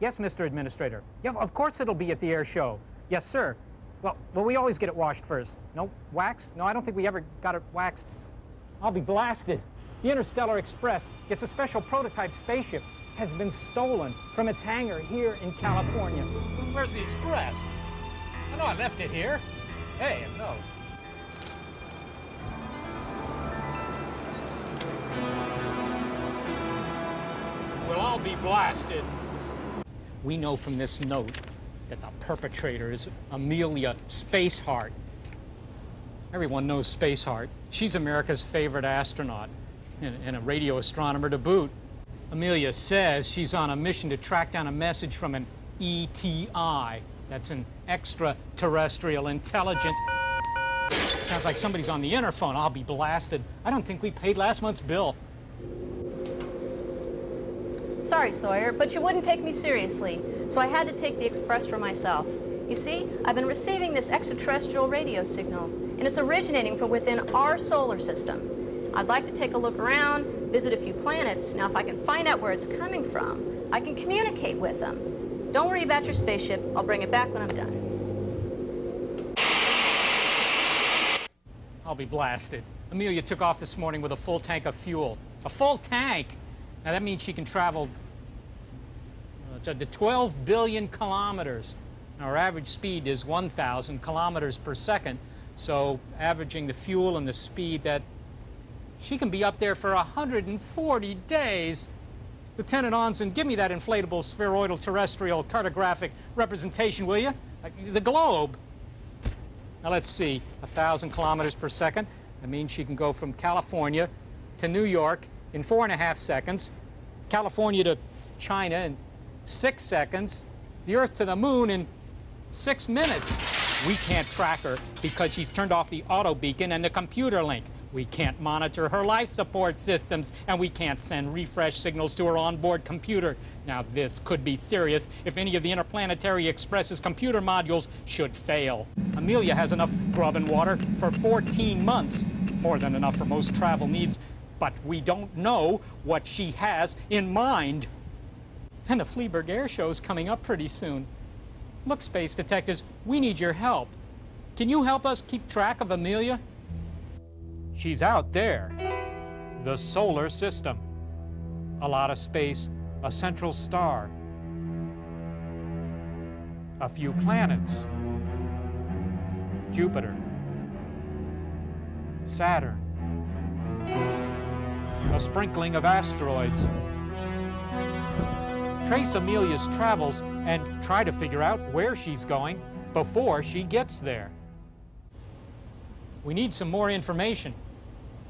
Yes, Mr. Administrator. Yeah, of course it'll be at the air show. Yes, sir. Well, we always get it washed first. No wax? No, I don't think we ever got it waxed. I'll be blasted. The Interstellar Express, it's a special prototype spaceship, has been stolen from its hangar here in California. Where's the Express? I know I left it here. Hey, no. Well, I'll be blasted. We know from this note that the perpetrator is Amelia Spaceheart. Everyone knows Spaceheart. She's America's favorite astronaut and a radio astronomer to boot. Amelia says she's on a mission to track down a message from an ETI. That's an extraterrestrial intelligence. Sounds like somebody's on the interphone. I'll be blasted. I don't think we paid last month's bill. Sorry, Sawyer, but you wouldn't take me seriously, so I had to take the Express for myself. You see, I've been receiving this extraterrestrial radio signal, and it's originating from within our solar system. I'd like to take a look around, visit a few planets. Now, if I can find out where it's coming from, I can communicate with them. Don't worry about your spaceship. I'll bring it back when I'm done. I'll be blasted. Amelia took off this morning with a full tank of fuel. A full tank! Now, that means she can travel to 12 billion kilometers. Now, our average speed is 1,000 kilometers per second, so averaging the fuel and the speed, that she can be up there for 140 days. Lieutenant Onsen, give me that inflatable spheroidal terrestrial cartographic representation, will you? The globe. Now, let's see, 1,000 kilometers per second. That means she can go from California to New York in 4.5 seconds, California to China in 6 seconds, the Earth to the Moon in 6 minutes. We can't track her because she's turned off the auto beacon and the computer link. We can't monitor her life support systems, and we can't send refresh signals to her onboard computer. Now, this could be serious if any of the Interplanetary Express's computer modules should fail. Amelia has enough grub and water for 14 months, more than enough for most travel needs. But we don't know what she has in mind. And the Fleaberg Air Show's coming up pretty soon. Look, space detectives, we need your help. Can you help us keep track of Amelia? She's out there. The solar system. A lot of space, a central star. A few planets. Jupiter. Saturn. A sprinkling of asteroids. Trace Amelia's travels and try to figure out where she's going before she gets there. We need some more information.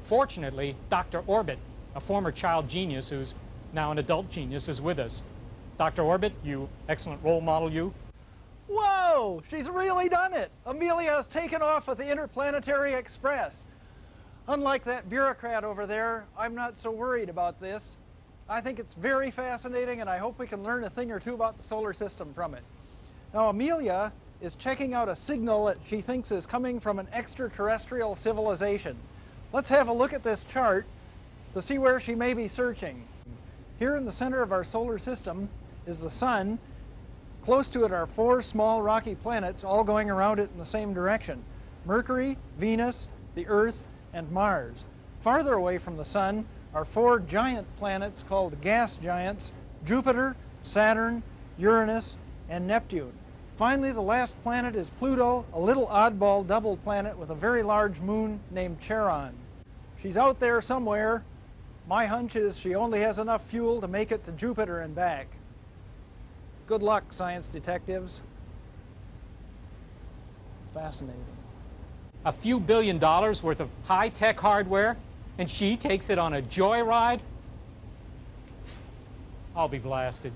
Fortunately, Dr. Orbit, a former child genius who's now an adult genius, is with us. Dr. Orbit, you excellent role model, you. Whoa! She's really done it! Amelia has taken off with the Interplanetary Express. Unlike that bureaucrat over there, I'm not so worried about this. I think it's very fascinating, and I hope we can learn a thing or two about the solar system from it. Now, Amelia is checking out a signal that she thinks is coming from an extraterrestrial civilization. Let's have a look at this chart to see where she may be searching. Here in the center of our solar system is the Sun. Close to it are 4 small rocky planets, all going around it in the same direction: Mercury, Venus, the Earth, and Mars. Farther away from the Sun are 4 giant planets called gas giants: Jupiter, Saturn, Uranus, and Neptune. Finally, the last planet is Pluto, a little oddball double planet with a very large moon named Charon. She's out there somewhere. My hunch is she only has enough fuel to make it to Jupiter and back. Good luck, science detectives. Fascinating. A few $1 billion worth of high-tech hardware, and she takes it on a joyride? I'll be blasted.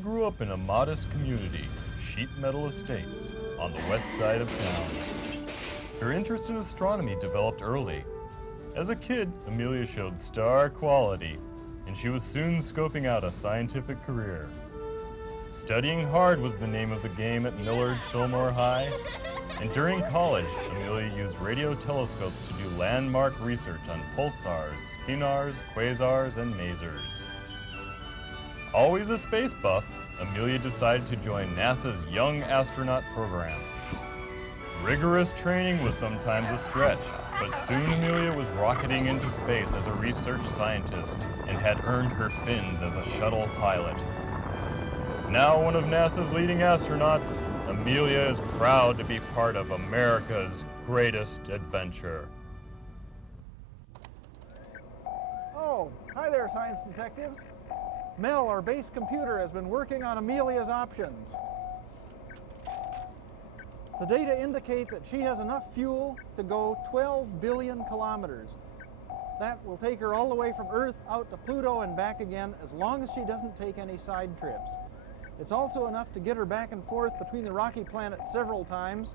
grew up in a modest community, Sheet Metal Estates, on the west side of town. Her interest in astronomy developed early. As a kid, Amelia showed star quality, and she was soon scoping out a scientific career. Studying hard was the name of the game at Millard Fillmore High, and during college, Amelia used radio telescopes to do landmark research on pulsars, spinars, quasars, and masers. Always a space buff, Amelia decided to join NASA's Young Astronaut program. Rigorous training was sometimes a stretch, but soon Amelia was rocketing into space as a research scientist and had earned her fins as a shuttle pilot. Now one of NASA's leading astronauts, Amelia is proud to be part of America's greatest adventure. Oh, hi there, science detectives. Mel, our base computer, has been working on Amelia's options. The data indicate that she has enough fuel to go 12 billion kilometers. That will take her all the way from Earth out to Pluto and back again, as long as she doesn't take any side trips. It's also enough to get her back and forth between the rocky planets several times,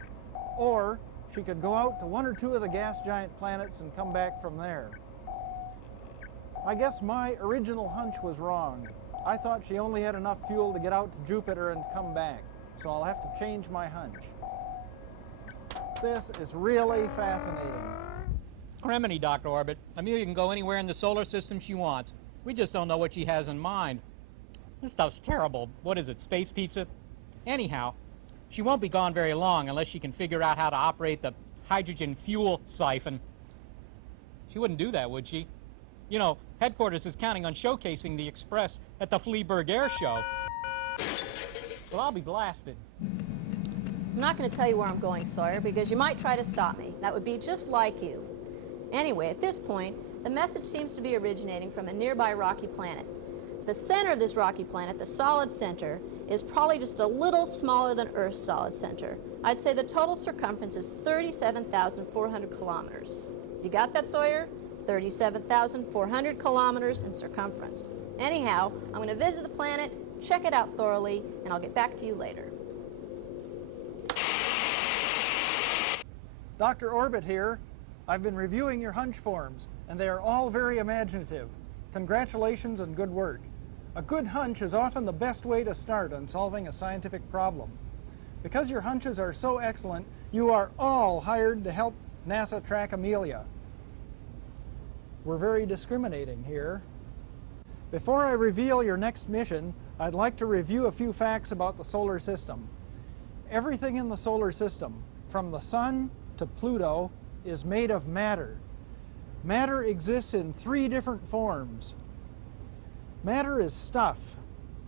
or she could go out to one or two of the gas giant planets and come back from there. I guess my original hunch was wrong. I thought she only had enough fuel to get out to Jupiter and come back, so I'll have to change my hunch. This is really fascinating. Criminy, Dr. Orbit. Amelia can go anywhere in the solar system she wants. We just don't know what she has in mind. This stuff's terrible. What is it, space pizza? Anyhow, she won't be gone very long unless she can figure out how to operate the hydrogen fuel siphon. She wouldn't do that, would she? You know, headquarters is counting on showcasing the Express at the Fleaberg Air Show. Well, I'll be blasted. I'm not going to tell you where I'm going, Sawyer, because you might try to stop me. That would be just like you. Anyway, at this point, the message seems to be originating from a nearby rocky planet. The center of this rocky planet, the solid center, is probably just a little smaller than Earth's solid center. I'd say the total circumference is 37,400 kilometers. You got that, Sawyer? 37,400 kilometers in circumference. Anyhow, I'm going to visit the planet, check it out thoroughly, and I'll get back to you later. Dr. Orbit here. I've been reviewing your hunch forms, and they are all very imaginative. Congratulations and good work. A good hunch is often the best way to start on solving a scientific problem. Because your hunches are so excellent, you are all hired to help NASA track Amelia. We're very discriminating here. Before I reveal your next mission, I'd like to review a few facts about the solar system. Everything in the solar system, from the Sun to Pluto, is made of matter. Matter exists in three different forms. Matter is stuff.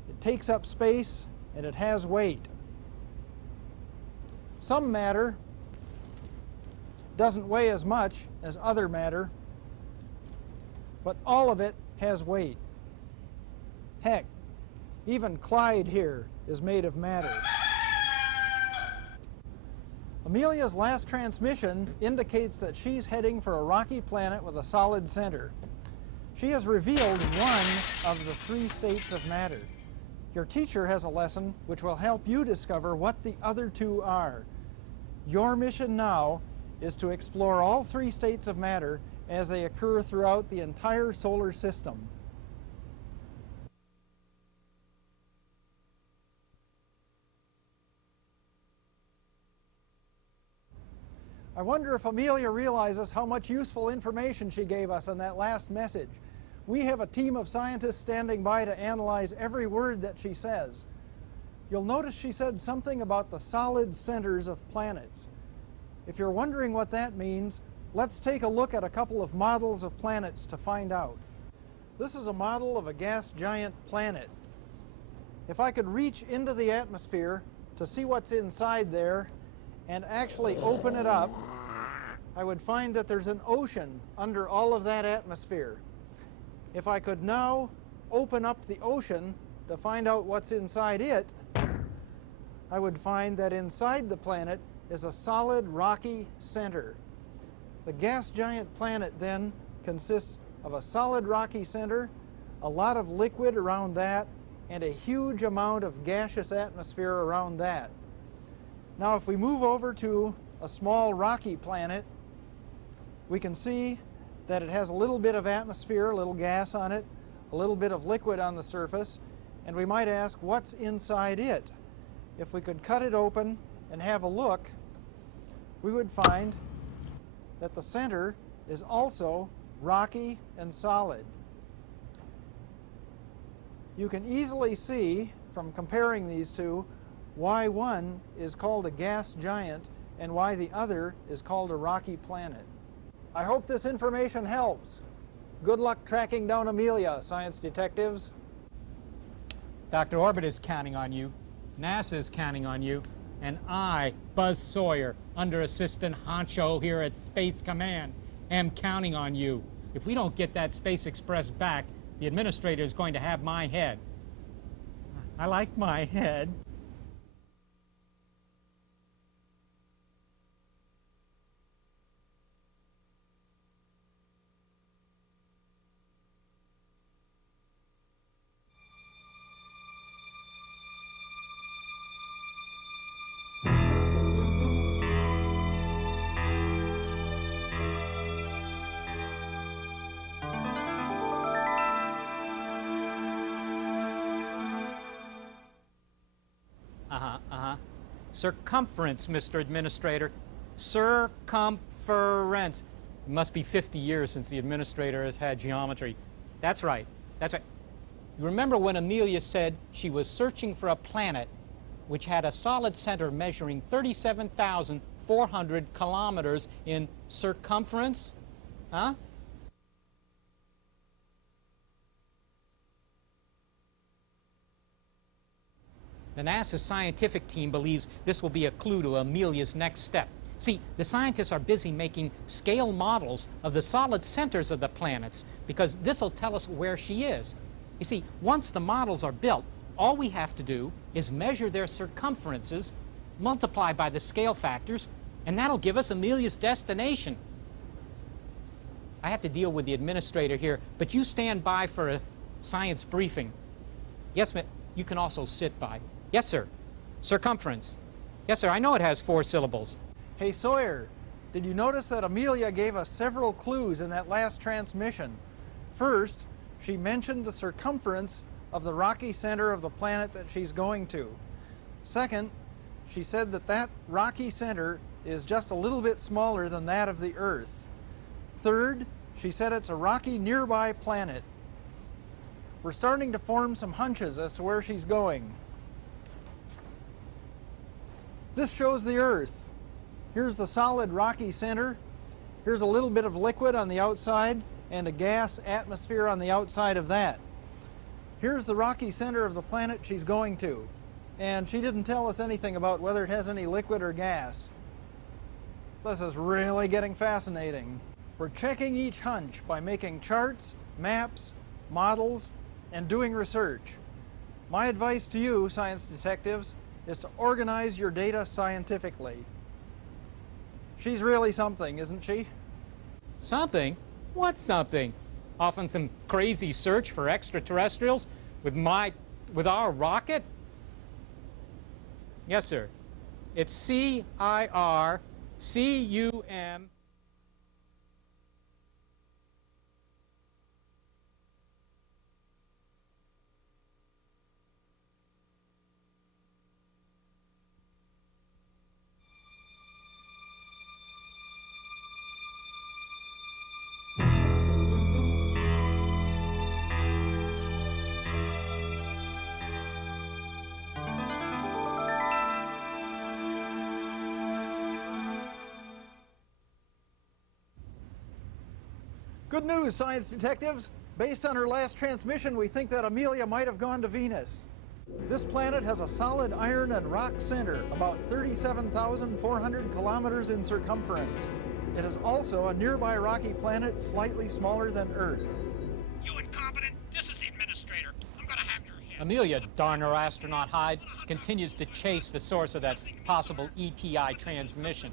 It takes up space and it has weight. Some matter doesn't weigh as much as other matter, but all of it has weight. Heck, even Clyde here is made of matter. Amelia's last transmission indicates that she's heading for a rocky planet with a solid center. She has revealed one of the three states of matter. Your teacher has a lesson which will help you discover what the other two are. Your mission now is to explore all three states of matter as they occur throughout the entire solar system. I wonder if Amelia realizes how much useful information she gave us in that last message. We have a team of scientists standing by to analyze every word that she says. You'll notice she said something about the solid centers of planets. If you're wondering what that means, let's take a look at a couple of models of planets to find out. This is a model of a gas giant planet. If I could reach into the atmosphere to see what's inside there and actually open it up, I would find that there's an ocean under all of that atmosphere. If I could now open up the ocean to find out what's inside it, I would find that inside the planet is a solid rocky center. The gas giant planet then consists of a solid rocky center, a lot of liquid around that, and a huge amount of gaseous atmosphere around that. Now, if we move over to a small rocky planet, we can see that it has a little bit of atmosphere, a little gas on it, a little bit of liquid on the surface, and we might ask, what's inside it? If we could cut it open and have a look, we would find that the center is also rocky and solid. You can easily see from comparing these two why one is called a gas giant and why the other is called a rocky planet. I hope this information helps. Good luck tracking down Amelia, science detectives. Dr. Orbit is counting on you, NASA is counting on you, and I, Buzz Sawyer, Under Assistant Honcho here at Space Command, am counting on you. If we don't get that Space Express back, the administrator is going to have my head. I like my head. Circumference, Mr. Administrator. Circumference. It must be 50 years since the administrator has had geometry. That's right. That's right. You remember when Amelia said she was searching for a planet which had a solid center measuring 37,400 kilometers in circumference? Huh? The NASA scientific team believes this will be a clue to Amelia's next step. See, the scientists are busy making scale models of the solid centers of the planets because this will tell us where she is. You see, once the models are built, all we have to do is measure their circumferences, multiply by the scale factors, and that'll give us Amelia's destination. I have to deal with the administrator here, but you stand by for a science briefing. Yes, ma'am. You can also sit by. Yes, sir. Circumference. Yes, sir. I know it has 4 syllables. Hey, Sawyer, did you notice that Amelia gave us several clues in that last transmission? First, she mentioned the circumference of the rocky center of the planet that she's going to. Second, she said that that rocky center is just a little bit smaller than that of the Earth. Third, she said it's a rocky nearby planet. We're starting to form some hunches as to where she's going. This shows the Earth. Here's the solid rocky center. Here's a little bit of liquid on the outside and a gas atmosphere on the outside of that. Here's the rocky center of the planet she's going to. And she didn't tell us anything about whether it has any liquid or gas. This is really getting fascinating. We're checking each hunch by making charts, maps, models, and doing research. My advice to you, science detectives, is to organize your data scientifically. She's really something, isn't she? Something? What's something? Often some crazy search for extraterrestrials with our rocket? Yes, sir. It's CIRCUM. Good news, science detectives. Based on her last transmission, we think that Amelia might have gone to Venus. This planet has a solid iron and rock center, about 37,400 kilometers in circumference. It is also a nearby rocky planet slightly smaller than Earth. You incompetent! This is the administrator. I'm gonna have your head. Amelia, darn her astronaut hide, continues to chase the source of that possible ETI transmission.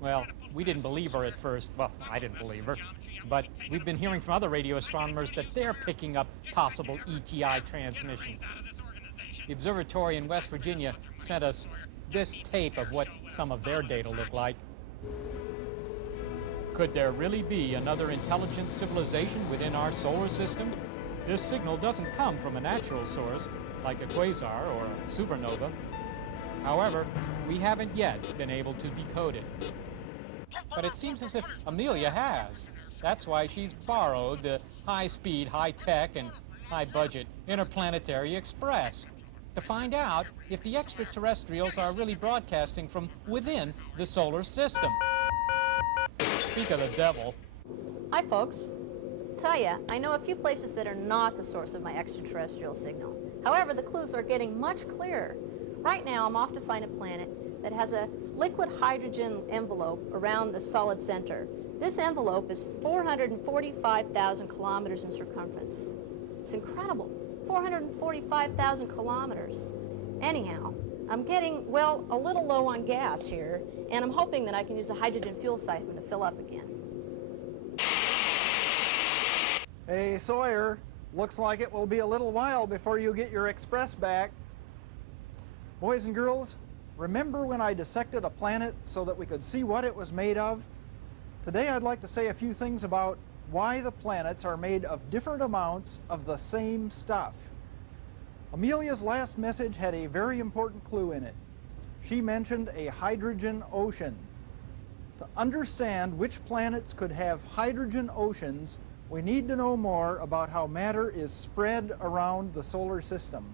Well, we didn't believe her at first. Well, I didn't believe her. But we've been hearing from other radio astronomers that they're picking up possible ETI transmissions. The observatory in West Virginia sent us this tape of what some of their data look like. Could there really be another intelligent civilization within our solar system? This signal doesn't come from a natural source, like a quasar or a supernova. However, we haven't yet been able to decode it. But it seems as if Amelia has. That's why she's borrowed the high-speed, high-tech, and high-budget Interplanetary Express to find out if the extraterrestrials are really broadcasting from within the solar system. Speak of the devil. Hi, folks. Tell ya, I know a few places that are not the source of my extraterrestrial signal. However, the clues are getting much clearer. Right now, I'm off to find a planet that has a liquid hydrogen envelope around the solid center. This envelope is 445,000 kilometers in circumference. It's incredible. 445,000 kilometers. Anyhow, I'm getting, well, a little low on gas here, and I'm hoping that I can use the hydrogen fuel siphon to fill up again. Hey, Sawyer, looks like it will be a little while before you get your express back. Boys and girls, remember when I dissected a planet so that we could see what it was made of? Today I'd like to say a few things about why the planets are made of different amounts of the same stuff. Amelia's last message had a very important clue in it. She mentioned a hydrogen ocean. To understand which planets could have hydrogen oceans, we need to know more about how matter is spread around the solar system.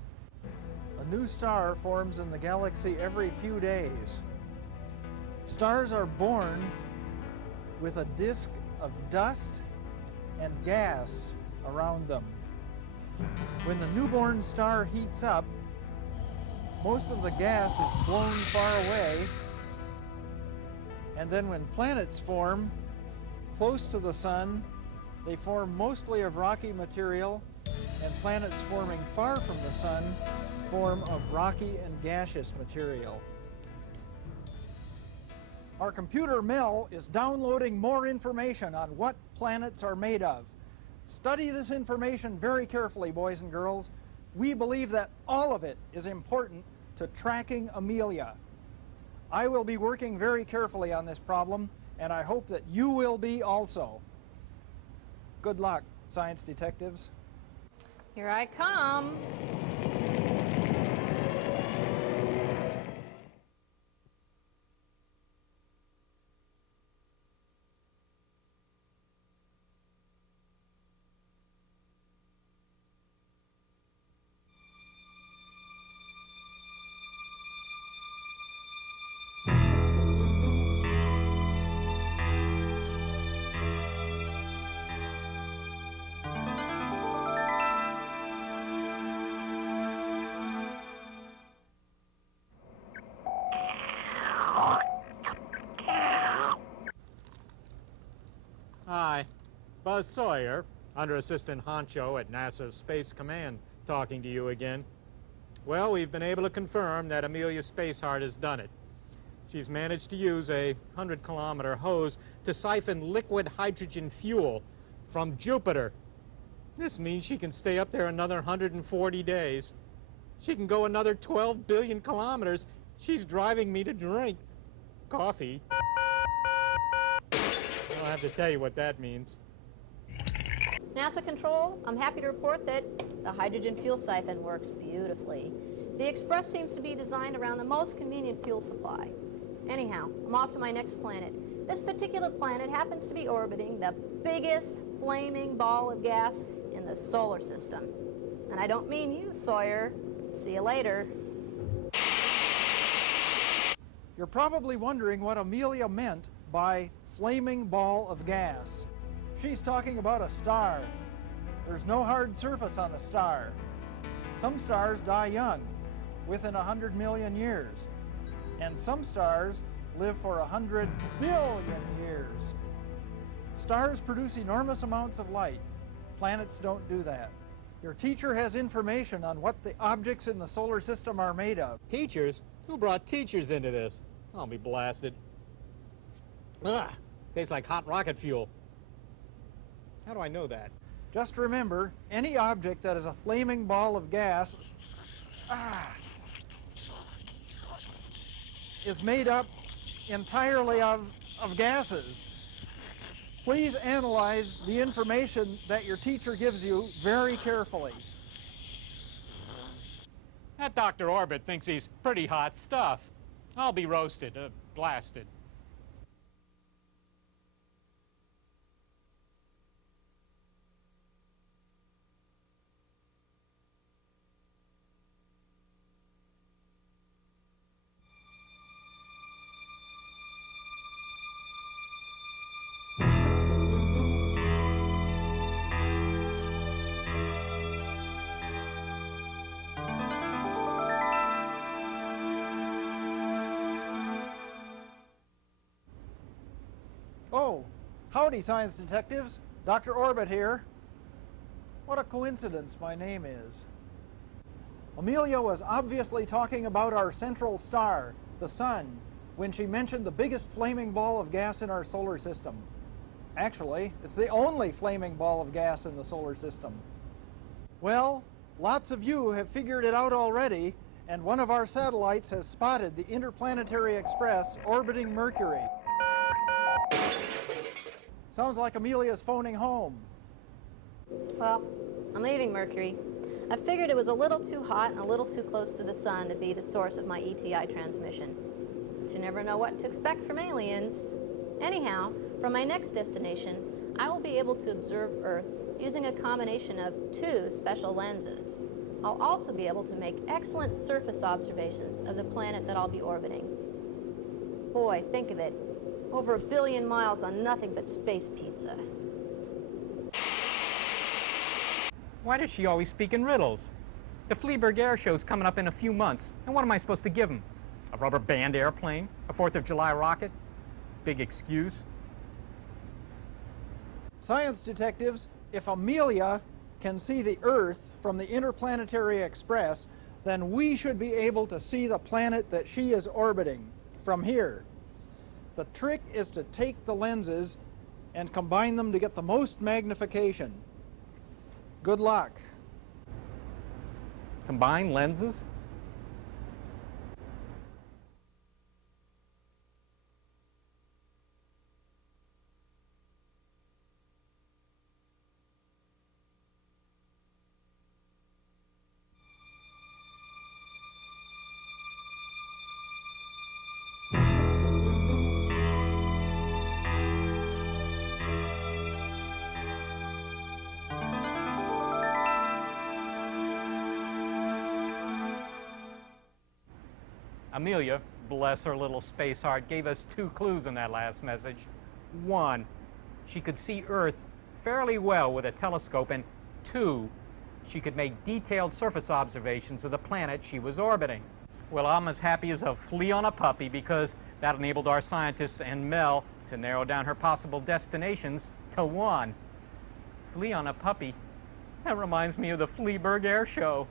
A new star forms in the galaxy every few days. Stars are born with a disk of dust and gas around them. When the newborn star heats up, most of the gas is blown far away, and then when planets form close to the sun, they form mostly of rocky material, and planets forming far from the sun form of rocky and gaseous material. Our computer, Mel, is downloading more information on what planets are made of. Study this information very carefully, boys and girls. We believe that all of it is important to tracking Amelia. I will be working very carefully on this problem, and I hope that you will be also. Good luck, science detectives. Here I come. Hi, Buzz Sawyer, Under Assistant Honcho at NASA's Space Command, talking to you again. Well, we've been able to confirm that Amelia Spaceheart has done it. She's managed to use a 100-kilometer hose to siphon liquid hydrogen fuel from Jupiter. This means she can stay up there another 140 days. She can go another 12 billion kilometers. She's driving me to drink coffee. I don't have to tell you what that means. NASA Control, I'm happy to report that the hydrogen fuel siphon works beautifully. The Express seems to be designed around the most convenient fuel supply. Anyhow, I'm off to my next planet. This particular planet happens to be orbiting the biggest flaming ball of gas in the solar system. And I don't mean you, Sawyer. See you later. You're probably wondering what Amelia meant by flaming ball of gas. She's talking about a star. There's no hard surface on a star. Some stars die young, within 100 million years. And some stars live for 100 billion years. Stars produce enormous amounts of light. Planets don't do that. Your teacher has information on what the objects in the solar system are made of. Teachers? Who brought teachers into this? I'll be blasted. Ugh, tastes like hot rocket fuel. How do I know that? Just remember, any object that is a flaming ball of gas is made up entirely of gases. Please analyze the information that your teacher gives you very carefully. That Dr. Orbit thinks he's pretty hot stuff. I'll be roasted, blasted. Oh, howdy, science detectives. Dr. Orbit here. What a coincidence my name is. Amelia was obviously talking about our central star, the Sun, when she mentioned the biggest flaming ball of gas in our solar system. Actually, it's the only flaming ball of gas in the solar system. Well, lots of you have figured it out already, and one of our satellites has spotted the Interplanetary Express orbiting Mercury. Sounds like Amelia's phoning home. Well, I'm leaving Mercury. I figured it was a little too hot and a little too close to the sun to be the source of my ETI transmission. But you never know what to expect from aliens. Anyhow, from my next destination, I will be able to observe Earth using a combination of 2 special lenses. I'll also be able to make excellent surface observations of the planet that I'll be orbiting. Boy, think of it. Over 1 billion miles on nothing but space pizza. Why does she always speak in riddles? The Fleaberg Air Show's coming up in a few months, and what am I supposed to give him? A rubber band airplane? A 4th of July rocket? Big excuse? Science detectives, if Amelia can see the Earth from the Interplanetary Express, then we should be able to see the planet that she is orbiting from here. The trick is to take the lenses and combine them to get the most magnification. Good luck. Combine lenses? Amelia, bless her little space heart, gave us 2 clues in that last message. 1, she could see Earth fairly well with a telescope, and 2, she could make detailed surface observations of the planet she was orbiting. Well, I'm as happy as a flea on a puppy because that enabled our scientists and Mel to narrow down her possible destinations to 1. Flea on a puppy? That reminds me of the Fleaberg Air Show.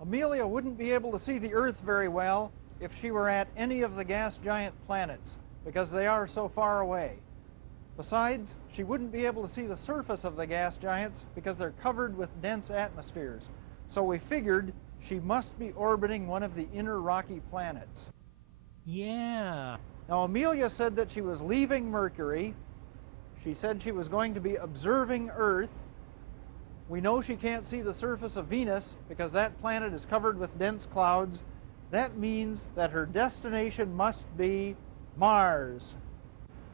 Amelia wouldn't be able to see the Earth very well if she were at any of the gas giant planets, because they are so far away. Besides, she wouldn't be able to see the surface of the gas giants because they're covered with dense atmospheres. So we figured she must be orbiting one of the inner rocky planets. Yeah. Now, Amelia said that she was leaving Mercury. She said she was going to be observing Earth. We know she can't see the surface of Venus because that planet is covered with dense clouds. That means that her destination must be Mars.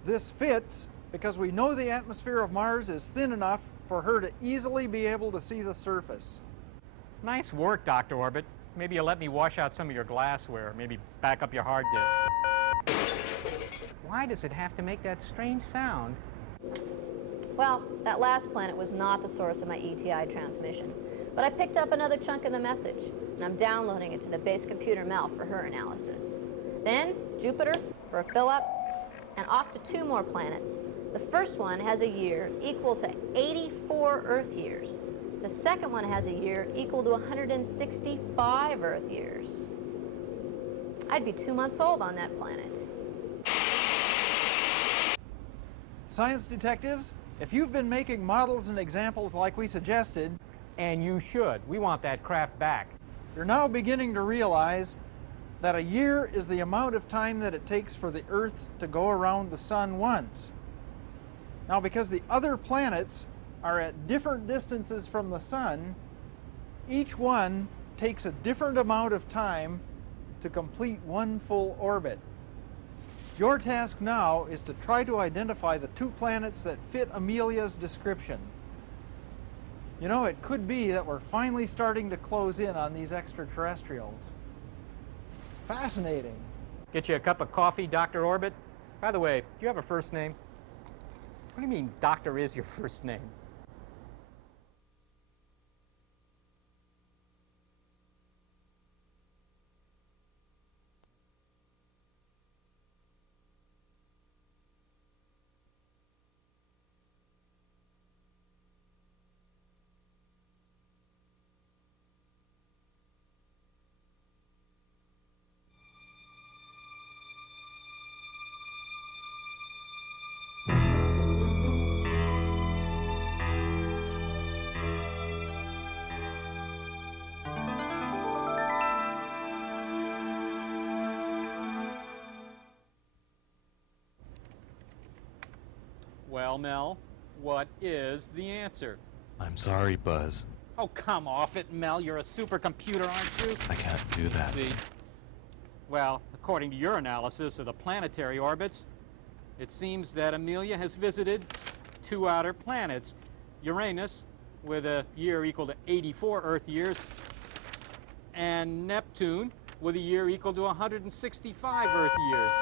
This fits because we know the atmosphere of Mars is thin enough for her to easily be able to see the surface. Nice work, Dr. Orbit. Maybe you'll let me wash out some of your glassware, maybe back up your hard disk. Why does it have to make that strange sound? Well, that last planet was not the source of my ETI transmission, but I picked up another chunk of the message, and I'm downloading it to the base computer Mel for her analysis. Then, Jupiter for a fill-up, and off to 2 more planets. The first one has a year equal to 84 Earth years. The second one has a year equal to 165 Earth years. I'd be 2 months old on that planet. Science detectives, if you've been making models and examples like we suggested, And you should. We want that craft back. you're now beginning to realize that a year is the amount of time that it takes for the Earth to go around the Sun once. Now, because the other planets are at different distances from the Sun, each one takes a different amount of time to complete one full orbit. Your task now is to try to identify the 2 planets that fit Amelia's description. You know, it could be that we're finally starting to close in on these extraterrestrials. Fascinating. Get you a cup of coffee, Dr. Orbit? By the way, do you have a first name? What do you mean doctor is your first name? Well, Mel, what is the answer? I'm sorry, Buzz. Oh, come off it, Mel. You're a supercomputer, aren't you? I can't do that. See? Well, according to your analysis of the planetary orbits, it seems that Amelia has visited 2 outer planets. Uranus, with a year equal to 84 Earth years, and Neptune, with a year equal to 165 Earth years.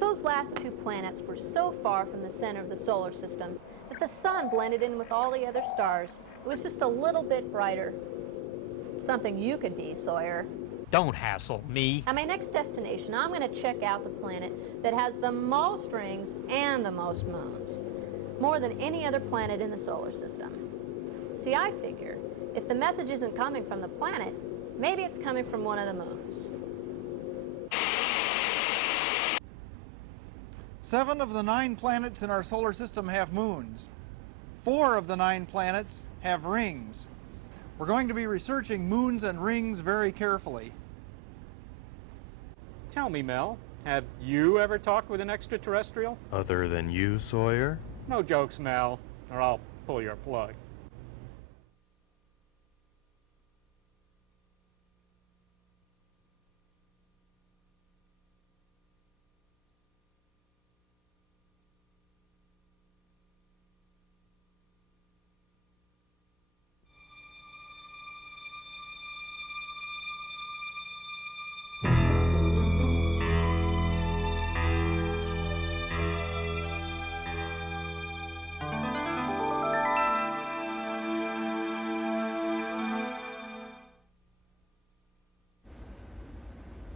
Those last 2 planets were so far from the center of the solar system that the sun blended in with all the other stars. It was just a little bit brighter. Something you could be, Sawyer. Don't hassle me. At my next destination, I'm going to check out the planet that has the most rings and the most moons. More than any other planet in the solar system. See, I figure if the message isn't coming from the planet, maybe it's coming from one of the moons. 7 of the 9 planets in our solar system have moons. 4 of the 9 planets have rings. We're going to be researching moons and rings very carefully. Tell me, Mel, have you ever talked with an extraterrestrial? Other than you, Sawyer? No jokes, Mel, or I'll pull your plug.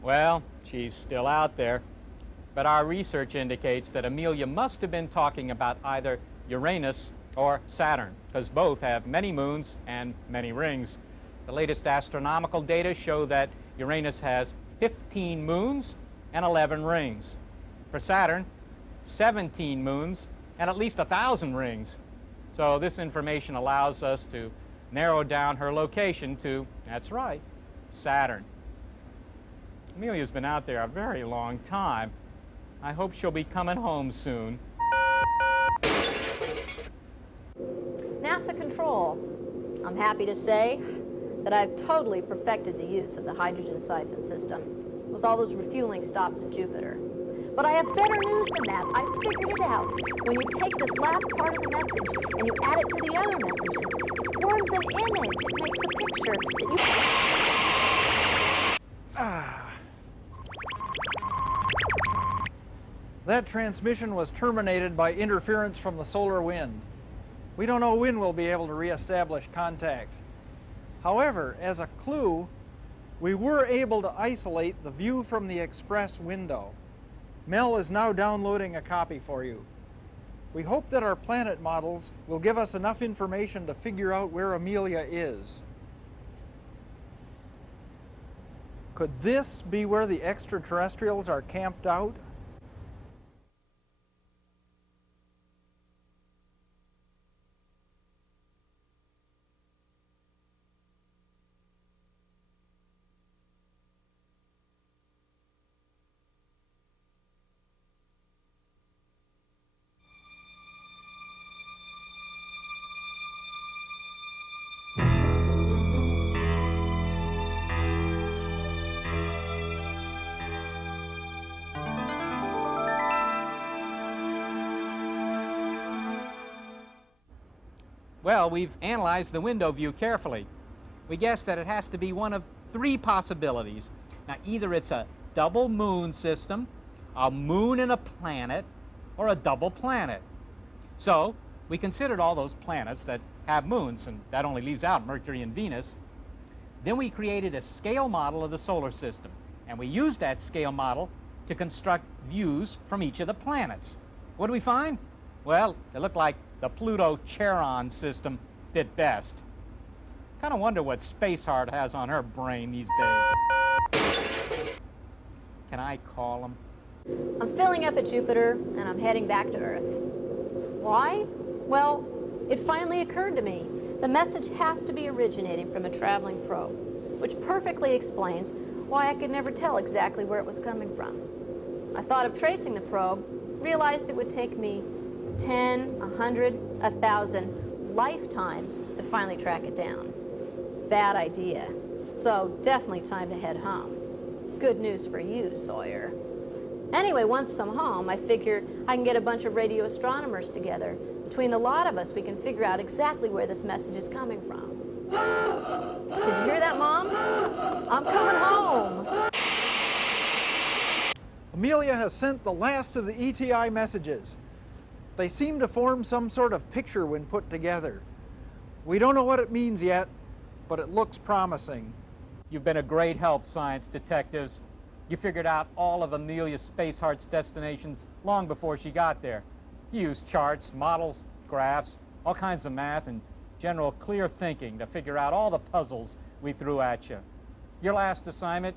Well, she's still out there. But our research indicates that Amelia must have been talking about either Uranus or Saturn, because both have many moons and many rings. The latest astronomical data show that Uranus has 15 moons and 11 rings. For Saturn, 17 moons and at least 1,000 rings. So this information allows us to narrow down her location to, that's right, Saturn. Amelia's been out there a very long time. I hope she'll be coming home soon. NASA Control. I'm happy to say that I've totally perfected the use of the hydrogen siphon system. It was all those refueling stops at Jupiter. But I have better news than that. I figured it out. When you take this last part of the message and you add it to the other messages, it forms an image. It makes a picture that you... That transmission was terminated by interference from the solar wind. We don't know when we'll be able to reestablish contact. However, as a clue, we were able to isolate the view from the express window. Mel is now downloading a copy for you. We hope that our planet models will give us enough information to figure out where Amelia is. Could this be where the extraterrestrials are camped out? Well, we've analyzed the window view carefully. We guess that it has to be one of three possibilities. Now, either it's a double moon system, a moon and a planet, or a double planet. So, we considered all those planets that have moons, and that only leaves out Mercury and Venus. Then we created a scale model of the solar system, and we used that scale model to construct views from each of the planets. What do we find? Well, it looked like the Pluto-Charon system fit best. Kind of wonder what Spaceheart has on her brain these days. Can I call him? I'm filling up at Jupiter, and I'm heading back to Earth. Why? Well, it finally occurred to me. The message has to be originating from a traveling probe, which perfectly explains why I could never tell exactly where it was coming from. I thought of tracing the probe, realized it would take me 10, 100, 1,000 lifetimes to finally track it down. Bad idea. So definitely time to head home. Good news for you, Sawyer. Anyway, once I'm home, I figure I can get a bunch of radio astronomers together. Between the lot of us, we can figure out exactly where this message is coming from. Did you hear that, Mom? I'm coming home. Amelia has sent the last of the ETI messages. They seem to form some sort of picture when put together. We don't know what it means yet, but it looks promising. You've been a great help, science detectives. You figured out all of Amelia Spaceheart's destinations long before she got there. You used charts, models, graphs, all kinds of math, and general clear thinking to figure out all the puzzles we threw at you. Your last assignment?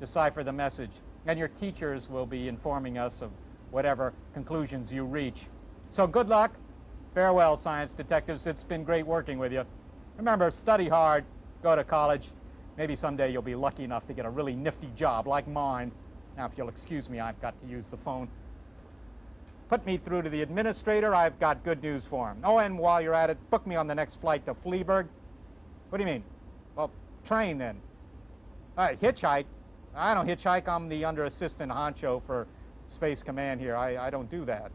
Decipher the message, and your teachers will be informing us of whatever conclusions you reach. So good luck. Farewell, science detectives. It's been great working with you. Remember, study hard, go to college. Maybe someday you'll be lucky enough to get a really nifty job like mine. Now, if you'll excuse me, I've got to use the phone. Put me through to the administrator. I've got good news for him. Oh, and while you're at it, book me on the next flight to Fleaburg. What do you mean? Well, train then. All right, hitchhike. I don't hitchhike. I'm the under assistant honcho for Space Command here. I don't do that.